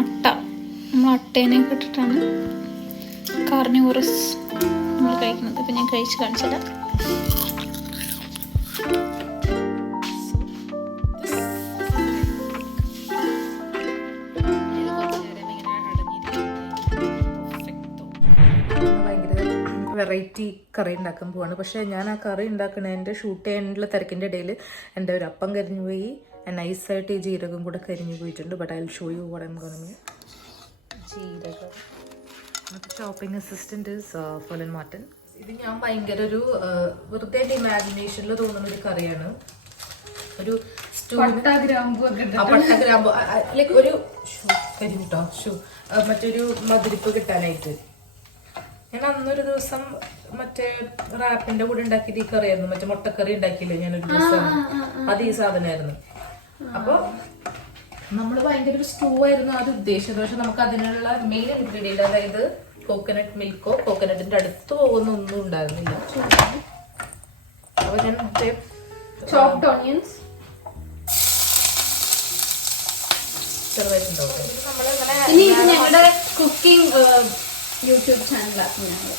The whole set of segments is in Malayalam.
അട്ട. നമ്മൾ അട്ടേനെയൊക്കെ ഇട്ടിട്ടാണ് കാർണിവോറസ് നമ്മൾ കഴിക്കുന്നത്. ഇപ്പം ഞാൻ കഴിച്ച് കാണിച്ചില്ല. വെറൈറ്റി കറി ഉണ്ടാക്കാൻ പോവാണ്. പക്ഷേ ഞാൻ ആ കറി ഉണ്ടാക്കുന്നതിൻ്റെ ഷൂട്ട് ചെയ്യാനുള്ള തിരക്കിൻ്റെ ഇടയിൽ എൻ്റെ ഒരു അപ്പം കരിഞ്ഞു പോയി. നൈസായിട്ട് ഈ ജീരകം കൂടെ കരിഞ്ഞു പോയിട്ടുണ്ട്. But I will show you what I am going to. ജീരകം. Chopping assistant is Phelan Martin. ഇത് ഞാൻ ഭയങ്കര ഒരു വെറുതെ എൻ്റെ ഇമാജിനേഷനിൽ തോന്നുന്ന ഒരു കറിയാണ്. ഒരു പട്ടഗ്രാമ്പ് ലൈക്ക് ഒരു കരിട്ടോ മറ്റൊരു മധുരിപ്പ് കിട്ടാനായിട്ട്. ഞാൻ അന്നൊരു ദിവസം മറ്റേ റാപ്പിന്റെ കൂടെ ഉണ്ടാക്കിയിട്ട് ഈ കറിയായിരുന്നു. മറ്റേ മുട്ടക്കറി ഉണ്ടാക്കിയില്ലേ ഞാനൊരു ദിവസം, അത് ഈ സാധനമായിരുന്നു. അപ്പൊ നമ്മള് ഭയങ്കര ഒരു സ്റ്റൂ ആയിരുന്നു അത് ഉദ്ദേശിച്ചത്. പക്ഷെ നമുക്ക് അതിനുള്ള മെയിൻ ഇൻഗ്രീഡിയന്റ്, അതായത് കോക്കനട്ട് മിൽക്കോ കോക്കനട്ടിന്റെ അടുത്ത് പോകുന്ന ഒന്നും ഉണ്ടായിരുന്നില്ല. അപ്പൊ ഞാൻ മറ്റേ ചോപ്ഡ് ഓണിയൻസ് ചെറുതായിട്ടുണ്ടാവും. ഞങ്ങളുടെ കുക്കിംഗ് യൂട്യൂബ് ചാനലാക്കും ഞങ്ങൾ.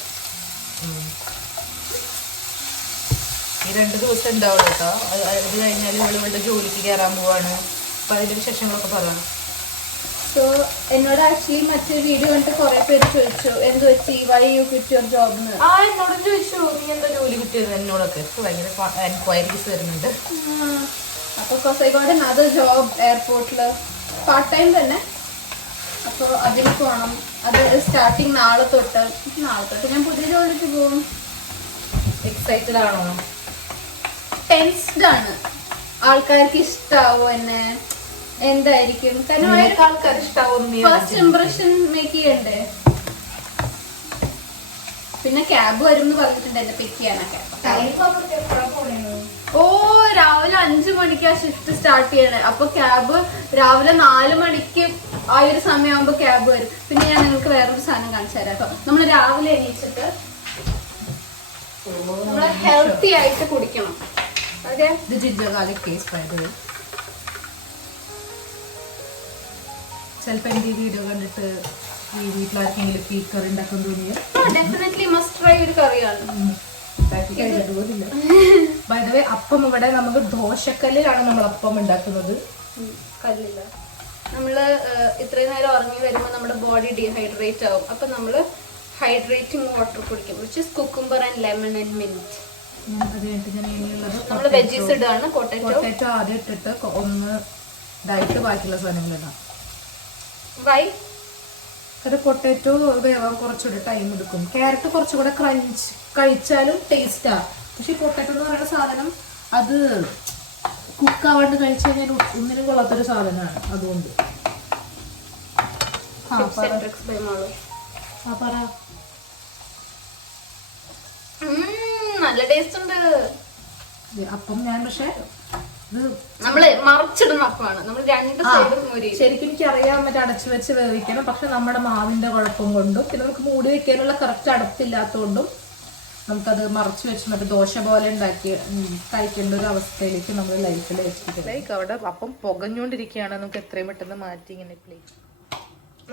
ഈ 2 ദിവസം ഉണ്ടാവുള്ളൂ കേട്ടോ. അത് കഴിഞ്ഞാൽ ഇവളുടെ ജോലിക്ക് കയറാൻ പോവാണ്. അപ്പൊ അതിന്റെ വിശേഷങ്ങളൊക്കെ പറയാം. സോ എന്നോട് ആക്ച്വലി മറ്റേ വീഡിയോ കണ്ടിട്ട് കുറെ പേര് ചോദിച്ചു എന്ത് വെച്ച് why you quit your job. എന്നോടും ചോദിച്ചു നീ എന്താ ജോലി കിട്ടിയത്. എന്നോടൊക്കെ ഭയങ്കര എൻക്വയറീസ് വരുന്നുണ്ട്. അപ്പൊ കോസൈഗോഡ് അത് ജോബ് എയർപോർട്ടില് പാർട്ട് ടൈം തന്നെ. അപ്പോൾ അതിന് പോകണം. അത് സ്റ്റാർട്ടിങ് നാളെ തൊട്ട് ഞാൻ പുതിയ ജോലിക്ക് പോകും. എക്സൈറ്റഡ് ആണോ? ടെൻസ്ഡ് ആണ്. ആൾക്കാർക്ക് ഇഷ്ടാവോ എന്നെ, എന്തായിരിക്കും? കാരണം ആൾക്കാർ ഇഷ്ടാവും. ഫസ്റ്റ് ഇംപ്രഷൻ മേക്ക് ചെയ്യണ്ടേ. പിന്നെ ക്യാബ് വരും എന്ന് പറഞ്ഞിട്ടുണ്ട് എന്നെ പിക്ക് ചെയ്യാനൊക്കെ. ഓ രാവിലെ 5 മണിക്കാ ഷിഫ്റ്റ് സ്റ്റാർട്ട് ചെയ്യണേ. അപ്പൊ ക്യാബ് രാവിലെ 4 മണിക്ക് ആ ഒരു സമയമാകുമ്പോ ക്യാബ് വരും. പിന്നെ ഞാൻ നിങ്ങൾക്ക് വേറൊരു സാധനം കാണിച്ചു തരാം കേട്ടോ. നമ്മള് രാവിലെ എണീച്ചിട്ട് നമ്മള് ഹെൽത്തി ആയിട്ട് കുടിക്കണം. ഓക്കെ, ചിലപ്പോ എന്റെ ഈ വീഡിയോ കണ്ടിട്ട് ഈ വീട്ടിലാർക്കെങ്കിലും ഈ കറി ഉണ്ടാക്കാൻ തോന്നിയോ? ഡെഫിനറ്റ്ലി മസ്റ്റ് ട്രൈ ഒരു കറിയാണ്. ബൈ ദ വേ, അപ്പം ഇവിടെ നമുക്ക് ദോശക്കല്ലിലാണ് നമ്മൾ അപ്പം ഉണ്ടാക്കുന്നത്. കല്ലില്ല. നമ്മള് ഇത്രയും നേരം ഉറങ്ങി വരുമ്പോ നമ്മുടെ ബോഡി ഡീഹൈഡ്രേറ്റ് ആവും. അപ്പൊ നമ്മള് ഹൈഡ്രേറ്റിംഗ് വാട്ടർ കുടിക്കും, which is cucumber and lemon and mint. നമ്മള് വെജീസ് ഇടാണ്. പൊട്ടാറ്റോ ആദ്യം ഇട്ടിട്ട് ഒന്ന് ഇതായിട്ട് ബാക്കിയുള്ള സാധനങ്ങൾ ഇടാം. വൈ? അത് പൊട്ടാറ്റോ വേവാൻ കുറച്ചുകൂടെ ടൈം എടുക്കും. ക്യാരറ്റ് കുറച്ചുകൂടെ ക്രഞ്ച് കഴിച്ചാലും ടേസ്റ്റാ. പക്ഷെ പൊട്ടാറ്റോ എന്ന് പറയുന്ന സാധനം അത് കുക്കാവാണ്ട് കഴിച്ചു കഴിഞ്ഞാൽ ഒന്നിനും കൊള്ളാത്തൊരു സാധനമാണ്. അതുകൊണ്ട് നല്ല ടേസ്റ്റ് ഉണ്ട് അപ്പം. ഞാൻ പക്ഷെ നമ്മള് മറിച്ചിടുന്ന അപ്പമാണ്. നമ്മൾ 2 സൈഡും ശരിക്കും എനിക്കറിയാൻ മറ്റേ അടച്ചു വെച്ച് വേവിക്കണം. പക്ഷെ നമ്മുടെ മാവിന്റെ കുഴപ്പം കൊണ്ടും പിന്നെ നമുക്ക് മൂടി വെക്കാനുള്ള കറക്റ്റ് അടപ്പില്ലാത്തതുകൊണ്ടും നമുക്കത് മറച്ചു വെച്ച് മറ്റേ ദോശ പോലെ ഉണ്ടാക്കി കഴിക്കേണ്ട ഒരു അവസ്ഥയിലേക്ക് നമ്മൾ ലൈഫിൽ വെച്ചിട്ട്. ലൈക്ക് അവിടെ അപ്പം പുകഞ്ഞോണ്ടിരിക്കുകയാണ്. നമുക്ക് എത്രയും പെട്ടെന്ന് മാറ്റി ഇങ്ങനെ പ്ലേറ്റ്.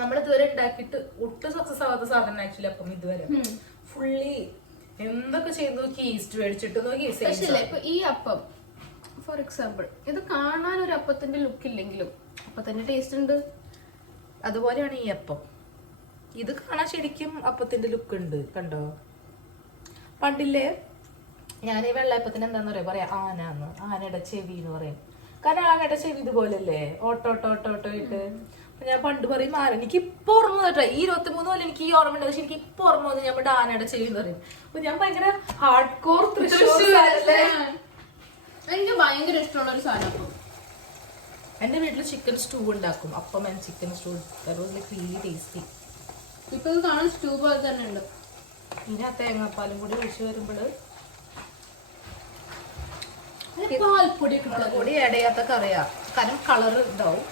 നമ്മൾ ഇതുവരെ ഉണ്ടാക്കിയിട്ട് ഒട്ടും സക്സസ് ആവാത്ത സാധനം ആക്ച്വലി അപ്പം. ഇതുവരെ ഫുള്ളി എന്തൊക്കെ ചെയ്ത് നോക്കി, ഈസ്റ്റ് മേടിച്ചിട്ട് നോക്കി. ഇപ്പൊ ഈ അപ്പം ഫോർ എക്സാമ്പിൾ, ഇത് കാണാൻ ഒരു അപ്പത്തിന്റെ ലുക്ക് ഇല്ലെങ്കിലും അപ്പത്തിന്റെ ടേസ്റ്റ് ഉണ്ട്. അതുപോലെയാണ് ഈ അപ്പം. ഇത് കാണാൻ ശരിക്കും അപ്പത്തിന്റെ ലുക്ക് ഉണ്ട്. കണ്ടോ? പണ്ടില്ലേ ഞാൻ ഈ വെള്ളയപ്പത്തിന് എന്താന്ന് പറയാ ആനാന്ന്, ആനയുടെ ചെവി എന്ന് പറയും. കാരണം ആനയുടെ ചെവി ഇതുപോലല്ലേ ഓട്ടോ ഇട്ട്. അപ്പൊ ഞാൻ പണ്ട് പറയും ആന. എനിക്ക് ഇപ്പൊ ഓർമ്മ കേട്ടോ, ഈ 23 കൊല്ലം എനിക്ക് ഈ ഓർമ്മ ഉണ്ട്. പക്ഷെ എനിക്ക് ഇപ്പൊ ഓർമ്മ വന്നു നമ്മുടെ ആനയുടെ ചെവി എന്ന് പറയും. അപ്പൊ ഞാൻ ഭയങ്കര ഹാർഡ് കോർ തൃശ്ശൂർ. എനിക്ക് ഭയങ്കര ഇഷ്ടമുള്ള ഒരു സാധനം. എന്റെ വീട്ടിൽ ചിക്കൻ സ്റ്റൂ ഉണ്ടാക്കും. അപ്പം and chicken stew really tasty. ഇപ്പൊ ഇത് കാണാൻ സ്റ്റൂ പോലെ തന്നെ ഉണ്ട്. ഇനി ആ തേങ്ങാപ്പാലും കൂടി ഒഴിച്ച് വരുമ്പോൾ പാൽപ്പൊടി ആഡ് ചെയ്യാത്ത കറിയാ. കാരണം കളർ ഇതാവും.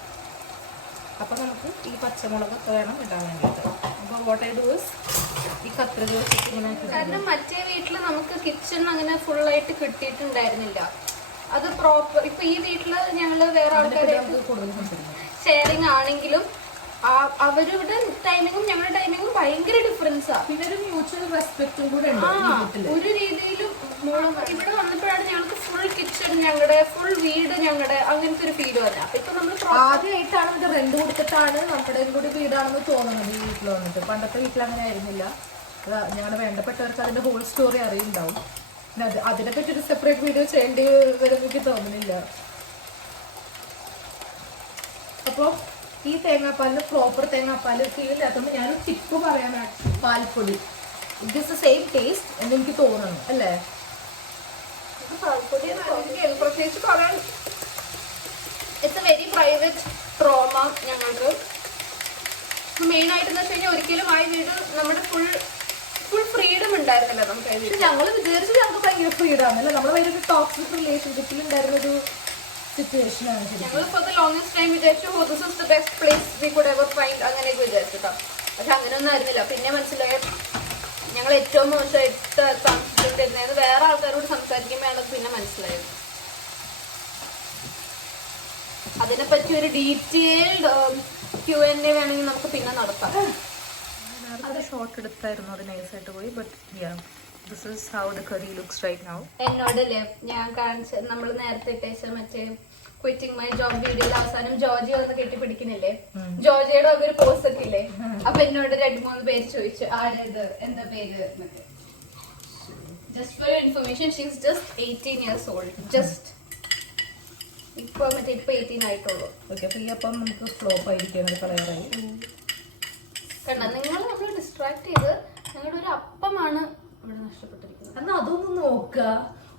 അപ്പൊ നമുക്ക് ഈ പച്ചമുളകൊക്കെ വേണം ഇടാൻ വേണ്ടിയിട്ട്. അപ്പൊ വാട്ട് ഐ ഡു ഇസ് ഈ കത്രിക വെച്ചിട്ട് ഇങ്ങനെ. കാരണം മറ്റേ വീട്ടില് നമുക്ക് കിച്ചൺ അങ്ങനെ ഫുൾ ആയിട്ട് കിട്ടിയിട്ടുണ്ടായിരുന്നില്ല. അത് പ്രോപ്പർ. ഇപ്പൊ ഈ വീട്ടില് ഞങ്ങള് വേറെ ആൾക്കാരെ ഷെയറിങ് ആണെങ്കിലും അവരുടെ ടൈമിങ്ങും ഞങ്ങളുടെ ടൈമിങ്ങും ഭയങ്കര ഡിഫറൻസാ. പിന്നെ ഒരു മ്യൂച്വൽ റെസ്പെക്റ്റും കൂടെ ഉണ്ട്. ഒരു രീതിയിലും ഇവിടെ വന്നപ്പോഴാണ് ഞങ്ങൾക്ക് ഫുൾ കിച്ചൺ ഞങ്ങളുടെ, ഫുൾ വീട് ഞങ്ങളുടെ, അങ്ങനത്തെ ഒരു ഫീൽ വന്നത്. അപ്പൊ ഇപ്പൊ നമ്മൾ ആദ്യമായിട്ടാണ് ഇത് റെന്റ് കൊടുത്തിട്ടാണ് നമ്മുടെ കൂടി വീടാണെന്ന് തോന്നുന്നത് ഈ വീട്ടിൽ വന്നിട്ട്. പണ്ടത്തെ വീട്ടിൽ അങ്ങനെ ആയിരുന്നില്ല. ഞങ്ങളുടെ വേണ്ടപ്പെട്ടവർക്ക് അതിന്റെ ഹോൾ സ്റ്റോറി അറിയുണ്ടാവും. പിന്നെ അതിനെപ്പറ്റി ഒരു സെപ്പറേറ്റ് വീഡിയോ ചെയ്യേണ്ടി വരും എനിക്ക് തോന്നുന്നില്ല. അപ്പോൾ ഈ തേങ്ങാപ്പാലിന് പ്രോപ്പർ തേങ്ങാപ്പാൽ ഫീലില്ലാത്തപ്പോൾ ഞാൻ ടിപ്പ് പറയാൻ പാൽപ്പൊടി it is the same taste എന്ന് എനിക്ക് തോന്നുന്നു അല്ലേ? പാൽപ്പൊടി പ്രത്യേകിച്ച് പറയാൻ it's A very private trauma ഞങ്ങൾക്ക്. മെയിൻ ആയിട്ടെന്ന് വെച്ച് കഴിഞ്ഞാൽ ഒരിക്കലും ആ വീട് നമ്മുടെ ഫുൾ ഫ്രീഡം ഉണ്ടായിരുന്നില്ല നമുക്ക്. ഞങ്ങൾ വിചാരിച്ചത് ഞങ്ങൾക്ക് ഭയങ്കര ഫ്രീഡം ആണല്ലേ. നമ്മൾ ഭയങ്കര ടോക്സിക് റിലേഷൻഷിപ്പിൽ ഉണ്ടായിരുന്നൊരു സിറ്റുവേഷൻ ആണ്. ഞങ്ങൾ ഫോർ ദ ലോങ്സ്റ്റ് ടൈം വിചാരിച്ചു this is the best place we could ever find, അങ്ങനെയൊക്കെ വിചാരിച്ചിട്ടോ. പക്ഷെ അങ്ങനെയൊന്നും ആയിരുന്നില്ല. പിന്നെ മനസ്സിലായ ഞങ്ങൾ ഏറ്റവും മോശമായിട്ട് താമസിച്ചിട്ടുണ്ടായിരുന്നത് വേറെ ആൾക്കാരോട് സംസാരിക്കുമ്പോഴാണ് പിന്നെ മനസ്സിലായത്. അതിനെപ്പറ്റി ഒരു ഡീറ്റെയിൽഡ് Q&A വേണമെങ്കിൽ നമുക്ക് പിന്നെ നടത്താം. അത് ഷോർട്ട് എടുത്തായിരുന്നു, അത് നൈസായിട്ട് പോയി. But this is how the curry looks right now. എന്നോടല്ലേ ഞാൻ കാണിച്ച നമ്മൾ നേരത്തെ ഇട്ടേച്ച മറ്റേ ക്വിറ്റിംഗ് മൈ ജോബ് വീഡിയോയിൽ അവസാനം ജോർജിയ വന്ന് കെട്ടിപ്പിടിക്കുന്നില്ലേ, ജോർജിയയുടെ ഒരു പോസ് ഒക്കെ ഇല്ലേ. അപ്പൊ എന്നോട് 2-3 പേര് ചോദിച്ചു ആരേത്, എന്താ പേര് എന്നൊക്കെ. Just for information she's just 18 years old. Just ഇപ്പൊ 18 ആയിട്ടുള്ളൂ. ഓക്കെ, അപ്പൊ ഈ അപ്പം നമുക്ക് ഫ്ലോപ്പ് ആയിരിക്കും കളയാറായി. കണ്ട നിങ്ങൾ നമ്മൾ ഡിസ്ട്രാക്ട് ചെയ്ത് ഞങ്ങളുടെ ഒരു അപ്പമാണ് ഇവിടെ നഷ്ടപ്പെട്ടിരിക്കുന്നത്. എന്നാ അതൊന്നും നോക്കുക.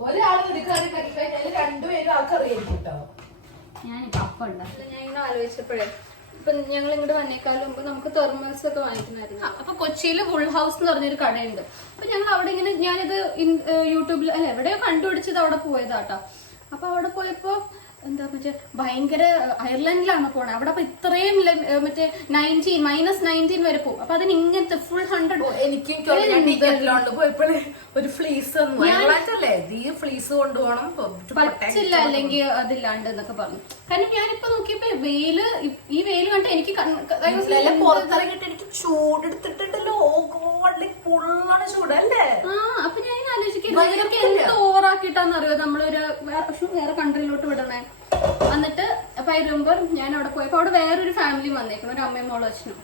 ഒരാൾ ഒരു കറി കഴിക്കാൻ രണ്ടുപേരും ആ കറി കേട്ടോ. ഞാനിപ്പോ അപ്പം ഉണ്ടാക്കില്ല. ഞാൻ ഇങ്ങനെ ആലോചിച്ചപ്പോഴേ ഇപ്പൊ ഞങ്ങൾ ഇങ്ങോട്ട് വന്നേക്കാളും മുമ്പ് നമുക്ക് തെർമൽസ് ഒക്കെ വാങ്ങിക്കുന്നായിരുന്നു. അപ്പൊ കൊച്ചിയിൽ ഫുൾ ഹൗസ് എന്ന് പറഞ്ഞൊരു കടയുണ്ട്. അപ്പൊ ഞങ്ങൾ അവിടെ ഇങ്ങനെ ഞാനിത് യൂട്യൂബിൽ അല്ല എവിടെയോ കണ്ടുപിടിച്ചത് അവിടെ പോയതാട്ടോ. അപ്പൊ അവിടെ പോയപ്പോ എന്താ മറ്റേ ഭയങ്കര അയർലൻഡിലാണ് പോണേ. അവിടെ അപ്പൊ ഇത്രയും മറ്റേ -19 വരെ പോകും. അപ്പൊ അതിന് ഇങ്ങനത്തെ ഫുൾ 100 എനിക്കും പോയപ്പോഴേ ഒരു ഫ്ലീസ് ഈ ഫ്ലീസ് കൊണ്ടുപോകണം പറ്റില്ല അല്ലെങ്കിൽ അതില്ലാണ്ട് എന്നൊക്കെ പറഞ്ഞു. കാരണം ഞാനിപ്പോ നോക്കിയപ്പോ ഈ വെയില് കണ്ട് എനിക്ക് പുറത്തിറങ്ങിട്ട് എനിക്ക് ചൂടെടുത്തിട്ടുണ്ടല്ലോ. പൊള്ളാണ് ചൂടല്ലേ. അപ്പൊ ഞാൻ ആലോചിക്കുന്നത് എന്ത് ഓവറാക്കിട്ടാന്നറിയോ നമ്മളൊരു വേറെ കൺട്രിയിലോട്ട് വിടണേ. എന്നിട്ട് അപ്പൊ ഐ റിമെമ്പർ ഞാൻ അവിടെ പോയപ്പോ അവിടെ വേറൊരു ഫാമിലി വന്നേക്കണം, ഒരു അമ്മയും മോളും അച്ഛനും.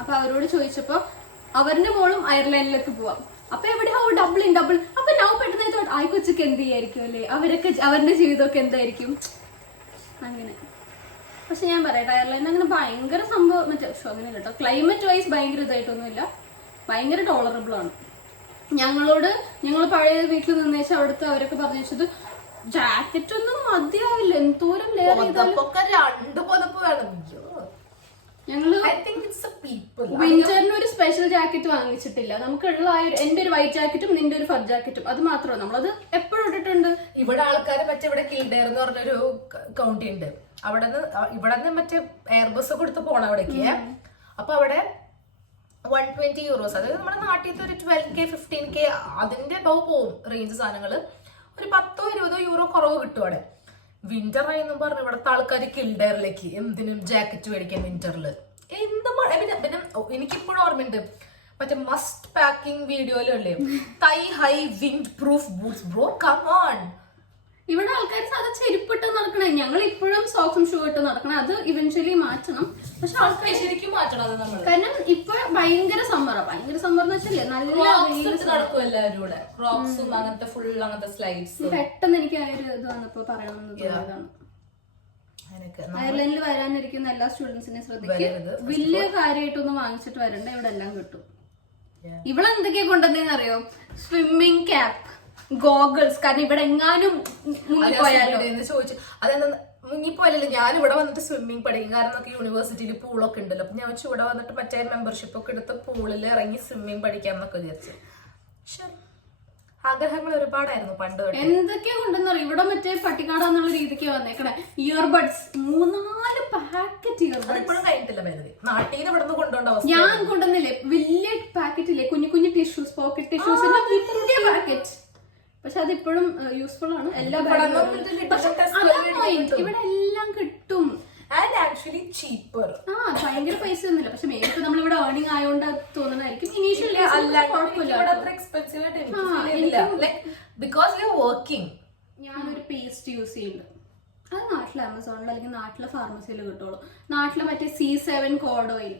അപ്പൊ അവരോട് ചോദിച്ചപ്പോ അവരുടെ മോളും അയർലൻഡിലേക്ക് പോവാം. അപ്പൊ എവിടെയാ ഡബിൾ. അപ്പൊ ഞാൻ പെട്ടെന്ന് ആ കൊച്ചൊക്കെ എന്ത് ചെയ്യായിരിക്കും അല്ലേ, അവരുടെ ജീവിതമൊക്കെ എന്തായിരിക്കും അങ്ങനെ. പക്ഷെ ഞാൻ പറയട്ടെ അയർലൻഡ് അങ്ങനെ ഭയങ്കര സംഭവം മറ്റേ അങ്ങനെ കേട്ടോ ക്ലൈമറ്റ് വൈസ് ഭയങ്കര ഇതായിട്ടൊന്നുമില്ല, ഭയങ്കര ടോളറബിൾ ആണ്. ഞങ്ങൾ പഴയ വീട്ടിൽ നിന്നേച്ച് അവിടുത്തെ അവരൊക്കെ പറഞ്ഞു വെച്ചത് ജാക്കറ്റ് ഒന്നും മതിയാവില്ല, എന്തോരം ലെയർ ഞങ്ങള് വിന്ററിന് ഒരു സ്പെഷ്യൽ ജാക്കറ്റ് വാങ്ങിച്ചിട്ടില്ല. നമുക്കുള്ള എന്റെ ഒരു വൈറ്റ് ജാക്കറ്റും നിന്റെ ഒരു ഫർ ജാക്കറ്റും അത് മാത്രമാണ് നമ്മളത് എപ്പോഴും ഇട്ടിട്ടുണ്ട്. ഇവിടെ ആൾക്കാര് മറ്റേ ഇവിടെ കിൽഡെയർ എന്ന് പറഞ്ഞൊരു കൗണ്ടി ഉണ്ട്. ഇവിടെ മറ്റേ എയർബസ് ഒക്കെ എടുത്ത് പോണം അവിടേക്ക്. അപ്പൊ അവിടെ 120 euros, അതായത് നമ്മുടെ നാട്ടിലത്തെ ഒരു 12K 15K അതിന്റെ അബവ് പോവും റേഞ്ച് സാധനങ്ങള്. ഒരു 10-20 euro കുറവ് കിട്ടും അവിടെ. വിന്റർ ആയെന്നും പറഞ്ഞു ഇവിടുത്തെ ആൾക്കാർ കിൽഡെയറിലേക്ക് എന്തിനും ജാക്കറ്റ് മേടിക്കാൻ വിന്ററില്. പിന്നെ എനിക്കിപ്പോഴും ഓർമ്മയുണ്ട് മറ്റേ മസ്റ്റ് പാക്കിംഗ് വീഡിയോയിലല്ലേ thigh high windproof boots. Bro come on. ഇവിടെ ആൾക്കാർ സാധാ ചെരുപ്പിട്ട് നടക്കണേ, ഞങ്ങൾ ഇപ്പോഴും സോക്സും ഷൂ ഇട്ട് നടക്കണം. അത് ഇവൻച്വലി മാറ്റണം. പക്ഷെ ആൾക്കാർ ശരിക്കും മാറ്റണം അത് നമ്മൾ. കാരണം ഇപ്പൊ ഭയങ്കര സമ്മർ വെച്ചല്ലേ നല്ല നടക്കും എല്ലാവരും കൂടെ ക്രോക്സും അങ്ങനത്തെ ഫുൾ അങ്ങനത്തെ സ്ലൈഡ്സ്. പെട്ടെന്ന് എനിക്ക് ആ ഒരു ഇത് വന്നപ്പോ പറയണമെന്ന് തോന്നിയതാണ്. അയർലൻഡിൽ വരാനിരിക്കുന്ന എല്ലാ സ്റ്റുഡൻസിനെ ശ്രദ്ധിക്കുക, വലിയ കാര്യമായിട്ടൊന്നും വാങ്ങിച്ചിട്ട് വരണ്ട, ഇവിടെ എല്ലാം കിട്ടും. ഇവിടെ എന്തൊക്കെയാ കൊണ്ടുവന്നേന്ന് അറിയോ? Swimming cap, goggles. കാരണം ഇവിടെ എങ്ങാനും ചോദിച്ചു അതെന്താ മുങ്ങിപ്പോയല്ലോ. ഞാൻ ഇവിടെ വന്നിട്ട് സ്വിമ്മിങ് പഠിക്കും, കാരണം നമുക്ക് യൂണിവേഴ്സിറ്റിയിൽ പൂളൊക്കെ ഉണ്ടല്ലോ. അപ്പൊ ഞാൻ ഇവിടെ വന്നിട്ട് മറ്റേ മെമ്പർഷിപ്പ് ഒക്കെ എടുത്ത് പൂളിൽ ഇറങ്ങി സ്വിമ്മിങ് പഠിക്കാം എന്നൊക്കെ വിചാരിച്ചു. പക്ഷെ ആഗ്രഹങ്ങൾ ഒരുപാടായിരുന്നു പണ്ട്. എന്തൊക്കെയാ കൊണ്ടെന്നറിയോ? ഇവിടെ മറ്റേ പട്ടിക്കാടാന്നുള്ള രീതിക്ക് വന്നേക്കണേ. ഇയർബഡ്സ് 3-4 പാക്കറ്റ് ഇയർബഡ്സ് ഇപ്പോഴും കഴിഞ്ഞിട്ടില്ല. നാട്ടിൽ നിന്ന് ഇവിടെ നിന്ന് കൊണ്ടുപോകേണ്ട ഞാൻ കൊണ്ടുവന്നില്ലേ വലിയ പാക്കറ്റില്ലേ, കുഞ്ഞു ടിഷ്യൂസ്, പോക്കറ്റ് ടിഷ്യൂസിന്റെ വലിയ പാക്കറ്റ്. പക്ഷെ അതിപ്പോഴും യൂസ്ഫുൾ ആണ്. എല്ലാ ഇവിടെ എല്ലാം കിട്ടും. And actually cheaper. ഭയങ്കര പൈസ ഒന്നുമില്ല. പക്ഷെ മേ ബി നമ്മളിവിടെ ഏർണിംഗ് ആയതുകൊണ്ട് തോന്നുന്നതായിരിക്കും. ഇനീഷ്യലി അത്ര എക്സ്പെൻസീവ് ആയിട്ട് എനിക്ക് ഫീൽ ചെയ്തില്ല. Like because you are working. ഞാനൊരു പേസ്റ്റ് യൂസ് ചെയ്യുന്നുണ്ട്. അത് നാട്ടിലെ ആമസോണിൽ അല്ലെങ്കിൽ നാട്ടിലെ ഫാർമസിയിൽ കിട്ടുള്ളൂ. നാട്ടിലെ മറ്റേ C7 കോഡ് ഓയിൽ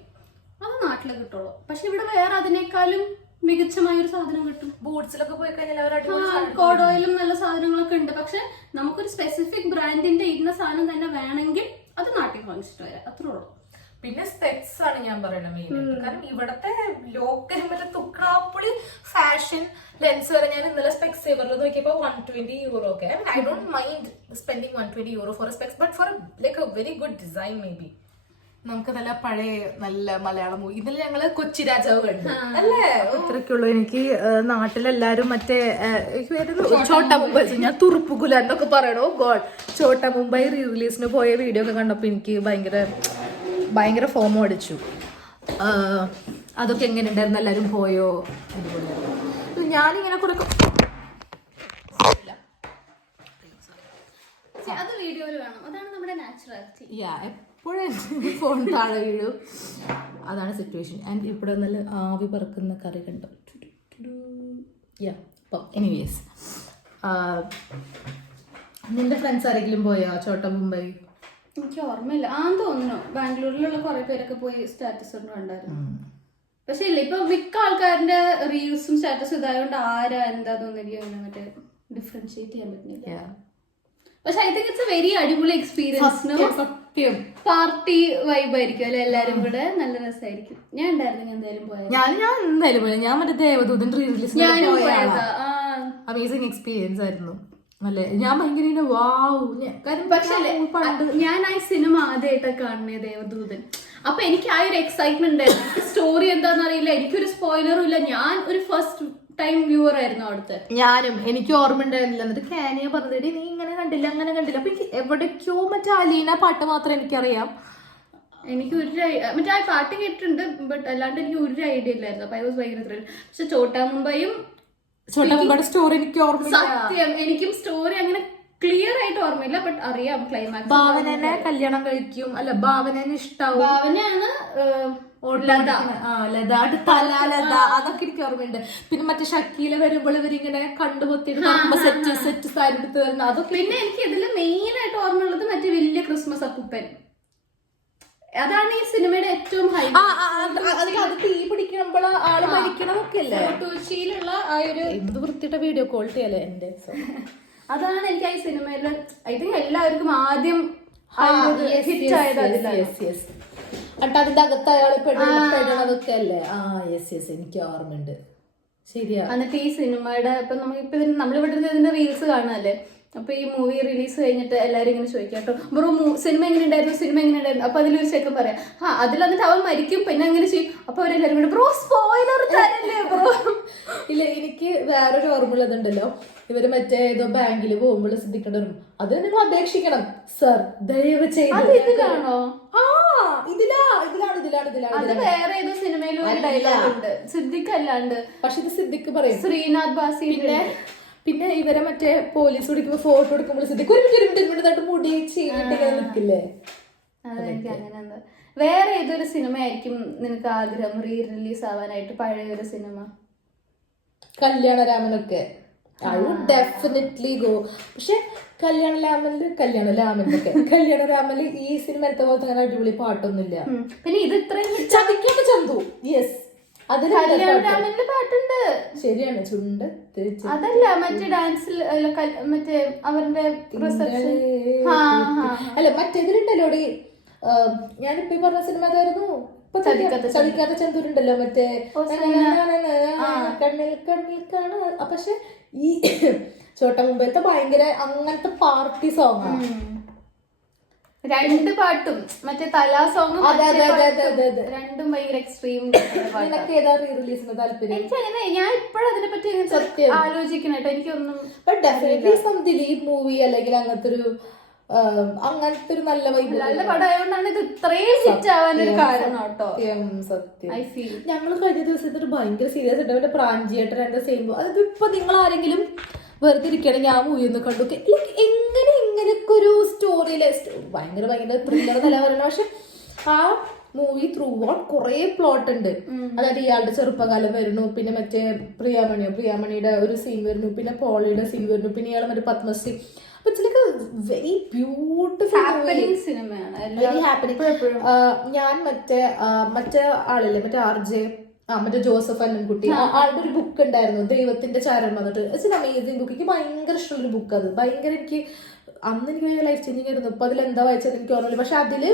അത് നാട്ടിൽ കിട്ടുള്ളൂ. പക്ഷെ ഇവിടെ വേറെ അതിനേക്കാളും മികച്ചമായൊരു സാധനം കിട്ടും. ബൂട്ട്സിലൊക്കെ പോയി കഴിഞ്ഞാൽ കോഡ് ഓയിലും നല്ല സാധനങ്ങളൊക്കെ ഉണ്ട്. പക്ഷെ നമുക്കൊരു സ്പെസിഫിക് ബ്രാൻഡിന്റെ ഇന്ന സാധനം തന്നെ വേണമെങ്കിൽ അത് നാട്ടിൽ വാങ്ങിച്ചിട്ട് വരാം, അത്രേ ഉള്ളൂ. പിന്നെ സ്പെക്സ് ആണ് ഞാൻ പറയുന്നത് മെയിൻ ആയിട്ട്. കാരണം ഇവിടത്തെ ലോക്കൽ മറ്റേ തുക്രാപ്പുളി ഫാഷൻ ലെൻസ് വരെ ഞാൻ ഇന്നലെ സ്പെക്സ് സേവറിൽ നോക്കിയപ്പോൾ €120 ഒക്കെ. I don't mind spending €120 for specs, but for like a very good design maybe. നമുക്ക് നല്ല പഴയ നല്ല മലയാളം മൂവി ഇതിൽ ഞങ്ങള് കൊച്ചി രാജാവ് കണ്ടു അല്ലേ. അത്രയ്ക്കുള്ളൂ. എനിക്ക് നാട്ടിലെല്ലാരും മറ്റേ ചോട്ടാ മുംബൈ, ഞാൻ തുറുപ്പുകുല എന്നൊക്കെ പറയണോ ഗോഡ്, ചോട്ടാ മുംബൈ റീ റിലീസിന് പോയ വീഡിയോ ഒക്കെ കണ്ടപ്പോൾ എനിക്ക് ഭയങ്കര ഫോമോ അടിച്ചു. അതൊക്കെ എങ്ങനെ ഉണ്ടായിരുന്നു, എല്ലാവരും പോയോ? അതുപോലെ ഞാനിങ്ങനെ കുറെ അത് വീഡിയോയിൽ വേണം, അതാണ് നമ്മുടെ നാച്ചുറാലിറ്റി. എപ്പോഴും ഫോൺ താഴെ വീഴും, അതാണ് സിറ്റുവേഷൻ. ആൻഡ് ഇവിടെ നല്ല ആവി പറക്കുന്ന കറി കണ്ടു. അപ്പം എനിവേസ്, നിന്റെ ഫ്രണ്ട്സ് ആരെങ്കിലും പോയോ ചോട്ടാ മുംബൈ? എനിക്ക് ഓർമ്മയില്ല, ആന്ന് തോന്നുന്നു. ബാംഗ്ലൂരിലുള്ള കുറെ പേരൊക്കെ പോയി സ്റ്റാറ്റസ് ഒന്നും കണ്ടായിരുന്നു. പക്ഷെ ഇല്ല, ഇപ്പൊ മിക്ക ആൾക്കാരുടെ റീൽസും സ്റ്റാറ്റസും ഇതായതുകൊണ്ട് ആരാ എന്താന്നൊന്നും എനിക്ക് മറ്റേ ഡിഫറൻഷിയേറ്റ് ചെയ്യാൻ പറ്റുന്നില്ല. പക്ഷെ I think it's A very അടിപൊളി എക്സ്പീരിയൻസ്. പാർട്ടി വൈബ് ആയിരിക്കും അല്ലെ, എല്ലാരും കൂടെ നല്ല രസമായിരിക്കും. ഞാൻ ഉണ്ടായിരുന്നു എന്തായാലും പോയത്. ഞാൻ എന്തായാലും പോയത്. ഞാൻ മറ്റേ Devadoothan re release amazing experience ആയിരുന്നു അല്ലേ. ഞാൻ ഭയങ്കര വാവ്. പക്ഷേ ഞാൻ ആ സിനിമ ആദ്യമായിട്ടാണ് കാണുന്നത്, ദേവദൂതൻ. അപ്പൊ എനിക്ക് ആ ഒരു എക്സൈറ്റ്മെന്റ് ഉണ്ടായിരുന്നു. സ്റ്റോറി എന്താണെന്ന് അറിയില്ല, എനിക്കൊരു സ്പോയിലറും ഇല്ല. ഞാൻ ഒരു ഫസ്റ്റ് ടൈം വ്യൂവർ ആയിരുന്നു അവിടുത്തെ. ഞാനും, എനിക്ക് ഓർമ്മ ഉണ്ടായിരുന്നില്ല. എന്നിട്ട് കാനിയ പറഞ്ഞിട്ട് നീ ഇങ്ങനെ കണ്ടില്ല അങ്ങനെ കണ്ടില്ല. അപ്പൊ എനിക്ക് എവിടേക്കോ മറ്റേ അലീന പാട്ട് മാത്രം എനിക്കറിയാം. എനിക്ക് മറ്റേ ആ പാട്ട് കേട്ടിട്ടുണ്ട്, ബട്ട് അല്ലാണ്ട് എനിക്ക് ഒരു ഐഡിയ ഇല്ലായിരുന്നു. അപ്പൊ ഐ വാസ് ഭയങ്കര ത്രിൽ. പക്ഷെ ചോട്ടാ മുംബൈയും സ്റ്റോറി എനിക്ക് ഓർമ്മ, സത്യം എനിക്കും സ്റ്റോറി അങ്ങനെ ക്ലിയർ ആയിട്ട് ഓർമ്മയില്ല, ബട്ട് അറിയാം ക്ലൈമാക്സ്. ഭാവനനെ കല്യാണം കഴിക്കും അല്ല, ഭാവനനെ ഇഷ്ടാവും. ഭാവനയാണ് ലത, അതൊക്കെ എനിക്ക് ഓർമ്മയുണ്ട്. പിന്നെ മറ്റേ ഷക്കീല വരുമ്പോൾ ഇവരിങ്ങനെ കണ്ടുപൊത്തിട്ട് സെറ്റ് സാരി എടുത്ത് വരുന്ന അതൊക്കെ. പിന്നെ എനിക്ക് ഇതില് മെയിൻ ആയിട്ട് ഓർമ്മയുള്ളത് മറ്റേ വലിയ ക്രിസ്മസ് അപ്പൂപ്പൻ. അതാണ് ഈ സിനിമയുടെ ഏറ്റവും ഹൈ. അത് തീ പിടിക്കുമ്പോൾ ആള് മരിക്കണമൊക്കെ അല്ലേ, കൊച്ചിയിലുള്ള ആ ഒരു എന്ത് വൃത്തിയുടെ വീഡിയോ ക്വാളിറ്റി അല്ലേ എന്റെ. അതാണ് എനിക്ക് ഈ സിനിമയില് ഐ തിങ്ക് എല്ലാവർക്കും ആദ്യം ഹിറ്റ് ആയത് അതിലാണ്. എന്നിട്ട് അതിന്റെ അകത്ത് അയാൾ പെടുന്നതൊക്കെ അല്ലേ. എനിക്ക് ഓർമ്മയുണ്ട്, ശരിയാ. എന്നിട്ട് ഈ സിനിമയുടെ ഇപ്പൊ നമ്മളിവിടെ ഇതിന്റെ റീൽസ് കാണുന്നല്ലേ. അപ്പൊ ഈ മൂവി റിലീസ് കഴിഞ്ഞിട്ട് എല്ലാരും ഇങ്ങനെ ചോദിക്കാം കേട്ടോ, ബ്രോ സിനിമ എങ്ങനെ ഉണ്ടായിരുന്നു. അപ്പൊ അതിലൊരു ചെക്കൻ പറയാം, അതിൽ എന്നിട്ട് അവൻ മരിക്കും, പിന്നെ അങ്ങനെ ചെയ്യും. അപ്പൊ അവരെല്ലാരും കൂടെ ബ്രോ സ്പോയിലർ തരല്ലേ ബ്രോ. ഇല്ല, എനിക്ക് വേറൊരു ഓർമ്മയുള്ളതുണ്ടല്ലോ, ഇവര് മറ്റേ ഏതോ ബാങ്കിൽ പോകുമ്പോൾ ശ്രദ്ധിക്കേണ്ടവരും അത് നിങ്ങൾ അപേക്ഷിക്കണം സർ ദയവ് ചെയ്ത്. ഇതിലാണോ? ഇതിലാണ്. അത് വേറെ ഏതോ സിനിമയിലും ഒരു ഡയലോഗ് ഉണ്ട്, സിദ്ദിഖ് അല്ലാണ്ട്. പക്ഷെ ഇത് സിദ്ദിഖ് പറയും, ശ്രീനാഥ് ബാസി. പിന്നെ ഇവരെ മറ്റേ പോലീസ് പിടിക്കുമ്പോ ഫോട്ടോ എടുക്കുമ്പോൾ സിദ്ദിഖ് ഒരു മുടി ചെയ്തിട്ട് നിൽക്കില്ലേ. അതെനിക്ക് അങ്ങനെ വേറെ ഏതൊരു സിനിമ ആയിരിക്കും നിനക്ക് ആഗ്രഹം റീ റിലീസ് ആവാനായിട്ട്? പഴയ ഒരു സിനിമ, കല്യാണരാമനൊക്കെ ഐ വുഡ് ഡെഫിനറ്റ്ലി ഗോ. പക്ഷെ കല്യാണരാമനിൽ ഈ സിനിമത്തെ പോലത്തെ അങ്ങനെ അടിപൊളി പാട്ടൊന്നുമില്ല. പിന്നെ ഇത് ഇത്രയും ചതിക്കേണ്ട ചന്തു. യെസ്, അതിൽ കല്യാണരാമനില് പാട്ടുണ്ട്. ശരിയാണ്, ചുണ്ട് അതല്ല മറ്റേ ഡാൻസിൽ മറ്റേ അവരുടെ അല്ല മറ്റേതിലുണ്ടല്ലോ. ഞാനിപ്പോ പറഞ്ഞ സിനിമ ഏതായിരുന്നു? ചതിക്കാത്ത ചന്തൂരുണ്ടല്ലോ, മറ്റേ കണ്ണിൽ കാണാ. പക്ഷെ ഈ ചോട്ടാ മുംബൈത്തെ ഭയങ്കര അങ്ങനത്തെ പാർട്ടി സോങ്. രണ്ട് പാട്ടും മറ്റേ തലാ സോങ്ങും രണ്ടും ഭയങ്കര എക്സ്ട്രീം. ഏതാ റീ റിലീസിന് താല്പര്യം? എനിക്കങ്ങനെ ഞാൻ ഇപ്പോഴും അതിനെ പറ്റി ആലോചിക്കണേട്ടോ. എനിക്കൊന്നും ദിലീപ് മൂവി അല്ലെങ്കിൽ അങ്ങനത്തെ ഒരു നല്ല പടമായതുകൊണ്ടാണ് ഇത് ഇത്രയും ഹിറ്റ് ആവാനൊരു കാരണം കേട്ടോ. സത്യം. ഞങ്ങൾ കഴിഞ്ഞ ദിവസത്തിൽ ഭയങ്കര സീരിയസ് ആയിട്ട് പ്രാഞ്ചിയായിട്ട് സെയിം. അതിപ്പോ നിങ്ങൾ ആരെങ്കിലും വെറുതെ ഇരിക്കുകയാണെങ്കിൽ ആ മൂവി ഒന്ന് കണ്ടു, എങ്ങനെ ഇങ്ങനെയൊക്കെ ഒരു സ്റ്റോറിയിലെ ഭയങ്കര ത്രില്ലർ നില പറയണ. പക്ഷെ ആ മൂവി ത്രൂ ഔട്ട് കുറെ പ്ലോട്ട് ഉണ്ട്. അതായത് ഇയാളുടെ ചെറുപ്പകാലം വരുന്നു, പിന്നെ മറ്റേ പ്രിയാമണിയുടെ ഒരു സീൻ വരുന്നു, പിന്നെ പോളിയുടെ സീൻ വരുന്നു, പിന്നെ ഇയാൾ മറ്റേ പത്മശ്രീ. വെരി ബ്യൂട്ടിഫുൾ സിനിമയാണ്, വെരി ഹാപ്പനിങ്. ഞാൻ മറ്റേ ആളില്ലേ, മറ്റേ RJ, മറ്റേ ജോസഫ് അന്നൻകുട്ടി, ആളുടെ ഒരു ബുക്ക് ഉണ്ടായിരുന്നു, ദൈവത്തിന്റെ ചാരം വന്നിട്ട്. It's amazing book. എനിക്ക് ഭയങ്കര ഇഷ്ടമുള്ളൊരു ബുക്ക് അത്. ഭയങ്കര എനിക്ക് അന്ന് എനിക്ക് ഭയങ്കര ലൈഫ് ചേഞ്ചിങ് ആയിരുന്നു. ഇപ്പൊ അതിലെന്താ വായിച്ചത് എനിക്ക് ഓർമ്മയില്ല. പക്ഷെ അതില്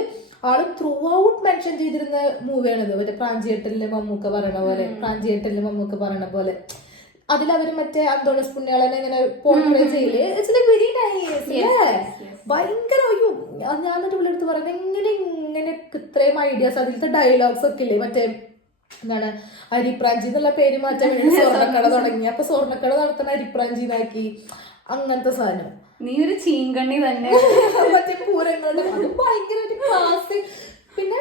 ആള് ത്രൂ ഔട്ട് മെൻഷൻ ചെയ്തിരുന്ന മൂവിയാണിത്. മറ്റേ പ്രാഞ്ചിയേട്ടലിലെ മമ്മൂക്ക പറയണ പോലെ അതിലവര് മറ്റേ അന്തോണസ് പുണ്യാളനെ ഇങ്ങനെ പോർട്രേ ചെയ്യില്ലേ. It's like very nice. ഭയങ്കര അയ്യോ, ഞാൻ എന്നിട്ട് പുള്ളിയെടുത്ത് പറയുന്നത് ഇങ്ങനെ ഇത്രയും ഐഡിയാസ്, അതിലത്തെ ഡയലോഗ്സ് ഒക്കെ ഇല്ലേ, മറ്റേ എന്താണ് അരിപ്രാഞ്ചി എന്നുള്ള പേര് മാറ്റാൻ വേണ്ടി സ്വർണ്ണക്കട തുടങ്ങി. അപ്പൊ സ്വർണ്ണക്കട നടത്തുന്ന അരിപ്രാഞ്ചിനാക്കി, അങ്ങനത്തെ സാധനം. നീ ഒരു ചീങ്കണ്ണി തന്നെ. മറ്റേ പൂരങ്ങളുടെ അത് ഭയങ്കര ഒരു ക്ലാസ്. പിന്നെ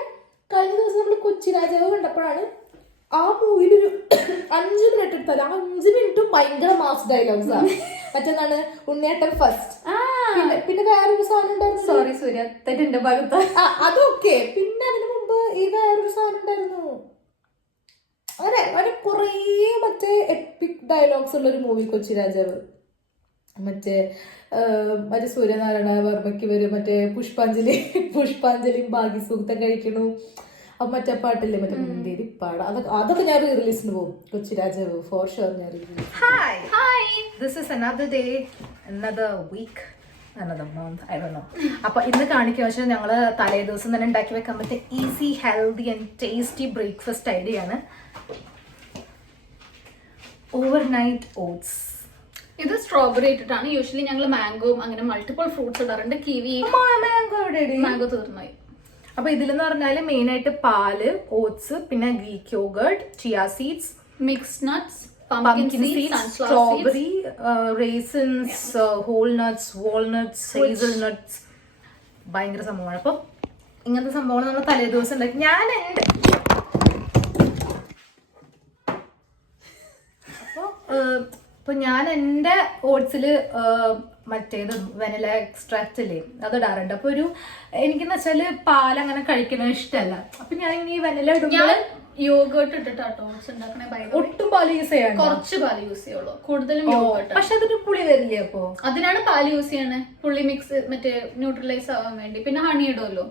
കഴിഞ്ഞ ദിവസം നമ്മൾ കൊച്ചി രാജാവ് കണ്ടപ്പോഴാണ് ആ മൂവിയിലൊരു 5 മിനിറ്റ് എടുത്താൽ 5 മിനിറ്റും ഭയങ്കര മാസ് ഡയലോഗ്സ് ആണ്. മറ്റെന്താണ് ഉണ്ണിയേട്ടൻ ഫസ്റ്റ്, പിന്നെ വേറൊരു സാധനം ഉണ്ടായിരുന്നു, സോറി സൂര്യ തെറ്റിന്റെ ഭാഗത്ത്, അതൊക്കെ. പിന്നെ അതിന് മുമ്പ് ഈ വേറൊരു സാധനം ഉണ്ടായിരുന്നു. അങ്ങനെ കുറേ മറ്റേ എപ്പിക് ഡയലോഗ്സ് ഉള്ളൊരു മൂവി കൊച്ചി രാജാവ്. മറ്റേ സൂര്യനാരായണ വർമ്മയ്ക്ക് വരും, മറ്റേ പുഷ്പാഞ്ജലിയും ഭാഗ്യസൂക്തം കഴിക്കണു. അപ്പൊ മറ്റേ പാട്ടില്ലേ, മറ്റേ മുന്തേരി പാട, അതൊക്കെ ഞാൻ റിലീസിന് പോകും. കൊച്ചി രാജാവ് ഫോർ ഷുവർ ഞാൻ release. Hi, this is another day, another week, another month, I don't know. അപ്പൊ ഇന്ന് കാണിക്കുക വെച്ചാൽ ഞങ്ങള് തലേ ദിവസം തന്നെ ഉണ്ടാക്കി വെക്കാൻ പറ്റിയ easy, healthy and tasty breakfast idea ആണ്. Overnight oats. ഇത് സ്ട്രോബെറി ഇട്ടിട്ടാണ്. യൂഷ്വലി ഞങ്ങൾ മാംഗോയും അങ്ങനെ മൾട്ടിപ്പിൾ ഫ്രൂട്ട്സ് ഇടാറുണ്ട്. കിവി, മാംഗോ തീർന്നായി. അപ്പൊ ഇതിലെന്ന് പറഞ്ഞാല് മെയിൻ ആയിട്ട് പാല്, ഓട്സ്, പിന്നെ Greek yoghurt, chia seeds, mixed nuts, pumpkin seeds, strawberry, raisins, whole nuts, walnuts, hazelnuts. ഭയങ്കര സംഭവമാണ്. അപ്പൊ ഇങ്ങനത്തെ സംഭവങ്ങൾ നമ്മൾ തലേ ദിവസം ഉണ്ടാക്കി. ഞാൻ എന്റെ ഓട്സില് മറ്റേത് വെനില എക്സ്ട്രാക്ട് ഇല്ലേ അത് ഇടാറുണ്ട്. അപ്പൊ എനിക്കെന്ന് വെച്ചാല് പാലങ്ങനെ കഴിക്കണ ഇഷ്ടമല്ല. അപ്പൊ ഞാൻ ഈ വെനില ഇടുമ്പോൾ യോഗേർട്ട് ഇട്ടിട്ടാട്ടോ ഓട്സ് ഉണ്ടാക്കണേ. ഒട്ടും പാല് യൂസ് ചെയ്യാൻ, കുറച്ച് പാല് യൂസ് ചെയ്യുള്ളൂ, കൂടുതലും യോഗേർട്ട്. പക്ഷെ അതിന് പുളി വരില്ലേ? അപ്പൊ അതിനാണ് പാല് യൂസ് ചെയ്യണേ, പുളി മിക്സ് മറ്റേ ന്യൂട്രലൈസ് ആവാൻ വേണ്ടി. പിന്നെ ഹണി ഇടുമല്ലോ,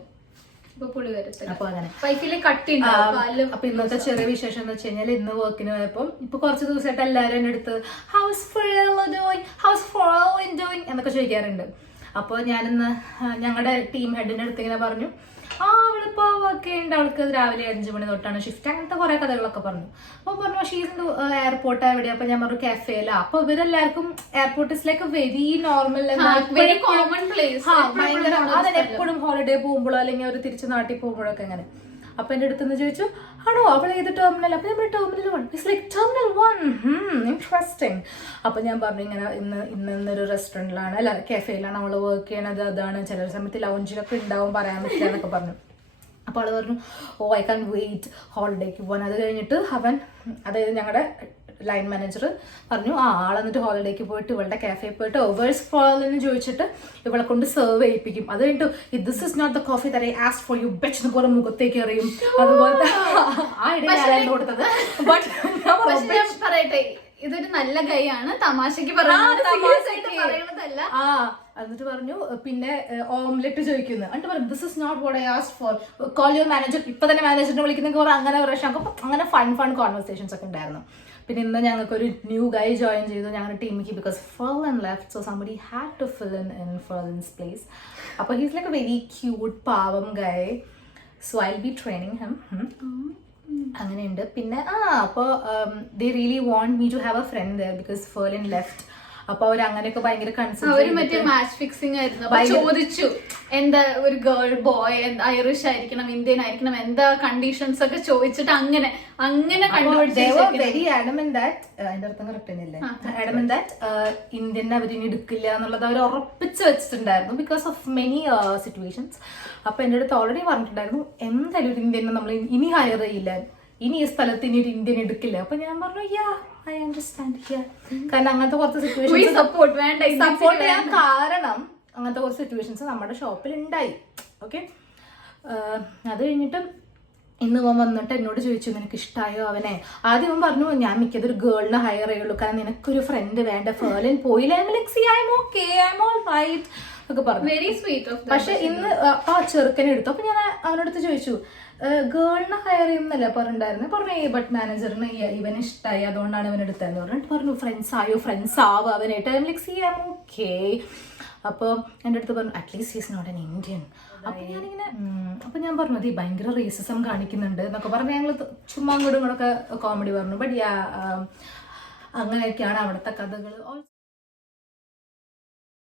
അപ്പൊ പുളി വരത്തില്ല. അപ്പൊ അങ്ങനെ പൈക്കില് കട്ടി ഉണ്ടാവും. അപ്പൊ ഇന്നത്തെ ചെറിയ വിശേഷം എന്ന് വെച്ച് കഴിഞ്ഞാൽ ഇന്ന് വർക്കിന് പോയപ്പോ ഇപ്പൊ കുറച്ച് ദിവസമായിട്ട് എല്ലാവരും എന്റെ അടുത്ത് ഹൗസ് ഡൂയിങ് എന്നൊക്കെ ചോദിക്കാറുണ്ട്. അപ്പൊ ഞാനിന്ന് ഞങ്ങളുടെ ടീം ഹെഡിന്റെ അടുത്ത് ഇങ്ങനെ പറഞ്ഞു, അവളിപ്പോ വർക്ക് ചെയ്യേണ്ട, അവൾക്ക് രാവിലെ 5 മണി തൊട്ടാണ് ഷിഫ്റ്റ്, അങ്ങനത്തെ കുറെ കഥകളൊക്കെ പറഞ്ഞു. അപ്പൊ പറഞ്ഞു ഷീസ് എയർപോർട്ട് എവിടെയാ? അപ്പൊ ഞാൻ പറഞ്ഞു കാഫേല. അപ്പൊ ഇവരെല്ലാവർക്കും airport is like very normal, very common place. ഭയങ്കര അതന്നെ. എപ്പോഴും ഹോളിഡേ പോകുമ്പോഴോ അല്ലെങ്കിൽ അവർ തിരിച്ച് നാട്ടിൽ പോകുമ്പോഴൊക്കെ അങ്ങനെ. അപ്പൊ എന്റെ അടുത്ത് ചോദിച്ചു, ആണോ അവൾ ഏത് ടെർമിനൽ? അപ്പൊ നമ്മൾ terminal 1. It's like terminal 1. Interesting. അപ്പൊ ഞാൻ പറഞ്ഞു ഇങ്ങനെ ഇന്നൊരു റെസ്റ്റോറന്റിലാണ്, അല്ല കഫേയിലാണ് അവള് വർക്ക് ചെയ്യണത്. അതാണ് ചില സമയത്ത് ലൗഞ്ചിലൊക്കെ ഉണ്ടാവും, പറയാൻ പറ്റില്ല എന്നൊക്കെ പറഞ്ഞു. അപ്പോൾ അവള് പറഞ്ഞു, ഐ കാൻ വെയിറ്റ് ഹോളിഡേക്ക് പോകാൻ. അത് കഴിഞ്ഞിട്ട് അതായത് ഞങ്ങളുടെ ലൈൻ മാനേജർ പറഞ്ഞു, ആളെന്നിട്ട് ഹോളിഡേക്ക് പോയിട്ട് ഇവളുടെ കാഫേയിൽ പോയിട്ട് ഓവേഴ്സ് ഫോളെന്ന് ചോദിച്ചിട്ട് ഇവളെ കൊണ്ട് സെർവ് ചെയ്യിപ്പിക്കും. അത് കഴിഞ്ഞിട്ട് this is not the coffee that I asked for you bitch എന്ന് പോലെ മുഖത്തേക്ക് എറിയും. അതുപോലത്തെ ആ ഇടയിൽ കൊടുത്തത്. ബട്ട് ഞാൻ പറയട്ടെ, ഇതൊരു നല്ല കൈയാണ്, തമാശക്ക് പറയണതല്ല. എന്നിട്ട് പറഞ്ഞു പിന്നെ ഓംലെറ്റ് ചോദിക്കുന്നു. എന്നിട്ട് പറഞ്ഞു this is not what I asked for, call your manager. ഇപ്പൊ തന്നെ മാനേജറിനെ വിളിക്കുന്ന അങ്ങനെ പ്രശ്നം. അങ്ങനെ ഫൺ കോൺവെർസേഷൻസ് ഒക്കെ ഉണ്ടായിരുന്നു. പിന്നെ ഇന്ന് ഞങ്ങൾക്കൊരു ന്യൂ ഗൈ ജോയിൻ ചെയ്തു ഞങ്ങളുടെ ടീമിലേക്ക്, because Ferlin left, so somebody had to fill in Ferlin's place. അപ്പോൾ he's like a very cute പാവം guy, so I will be training him. അങ്ങനെയുണ്ട്. പിന്നെ അപ്പോൾ they really want me to have a friend there because Ferlin left. അപ്പൊ അവർ അങ്ങനെയൊക്കെ ഭയങ്കര മറ്റേ മാച്ച് ഫിക്സിംഗ് ആയിരുന്നു. ചോദിച്ചു എന്താ ഒരു ഗേൾ ബോയ്, ഐറിഷ് ആയിരിക്കണം, ഇന്ത്യൻ ആയിരിക്കണം, എന്താ കണ്ടീഷൻസ് ഒക്കെ ചോദിച്ചിട്ട് അങ്ങനെ വെരി അഡമന്റ് ദാറ്റ്, അതിന്റെ അർത്ഥം കറക്റ്റ് തന്നെയല്ലേ, അഡമന്റ് ദാറ്റ് ഇന്ത്യൻ അവരിനി എടുക്കില്ല എന്നുള്ളത് അവർ ഉറപ്പിച്ച് വെച്ചിട്ടുണ്ടായിരുന്നു ബിക്കോസ് ഓഫ് മെനി സിറ്റുവേഷൻസ്. അപ്പൊ എന്റെ അടുത്ത് ഓൾറെഡി പറഞ്ഞിട്ടുണ്ടായിരുന്നു എന്തായാലും ഒരു ഇന്ത്യനെ നമ്മൾ ഇനി ഹയർ ചെയ്യില്ല, ഇനി ഈ സ്ഥലത്ത് ഇനി ഒരു ഇന്ത്യൻ എടുക്കില്ല. അപ്പൊ ഞാൻ പറഞ്ഞു I understand. കാരണം അങ്ങനത്തെ കുറച്ച് സിറ്റുവേഷൻ സപ്പോർട്ട് ചെയ്യാൻ കാരണം അങ്ങനത്തെ കുറച്ച് സിറ്റുവേഷൻസ് നമ്മുടെ ഷോപ്പിൽ ഉണ്ടായി. ഓക്കെ, അത് കഴിഞ്ഞിട്ട് ഇന്ന് അവൻ വന്നിട്ട് എന്നോട് ചോദിച്ചു നിനക്ക് ഇഷ്ടമായോ അവനെ. ആദ്യം അവൻ പറഞ്ഞു ഞാൻ മിക്കത് ഒരു ഗേളിനെ ഹയർ ചെയ്യുള്ളൂ, കാരണം നിനക്കൊരു ഫ്രണ്ട് വേണ്ട, ഫേർലിൻ പോയില്ല, ഒക്കെ പറഞ്ഞു. Very sweet. പക്ഷെ ഇന്ന് ആ ചെറുക്കനെ എടുത്തു. അപ്പൊ ഞാൻ അവനടുത്ത് ചോദിച്ചു ഗേളിനെ ഹയർ ചെയ്യുന്നല്ലേ പറഞ്ഞിട്ടുണ്ടായിരുന്നു. പറഞ്ഞു ബട്ട് മാനേജറിന് ഇവന് ഇഷ്ടമായി അതുകൊണ്ടാണ് ഇവൻ എടുത്തതെന്ന് പറഞ്ഞിട്ട് പറഞ്ഞു ഫ്രണ്ട്സ് ആയോ, ഫ്രണ്ട്സ് ആവോ അവനായിട്ട്. I am like see I am okay. അപ്പോൾ എൻ്റെ അടുത്ത് പറഞ്ഞു at least is not an Indian. അപ്പൊ ഞാൻ പറഞ്ഞു അത് ഭയങ്കര റേസിസം കാണിക്കുന്നുണ്ട് എന്നൊക്കെ പറഞ്ഞ് ഞങ്ങൾ ചുമ്മാ കൂടെ കോമഡി പറഞ്ഞു. ബട്ട് അങ്ങനെയൊക്കെയാണ് അവിടുത്തെ കഥകൾ.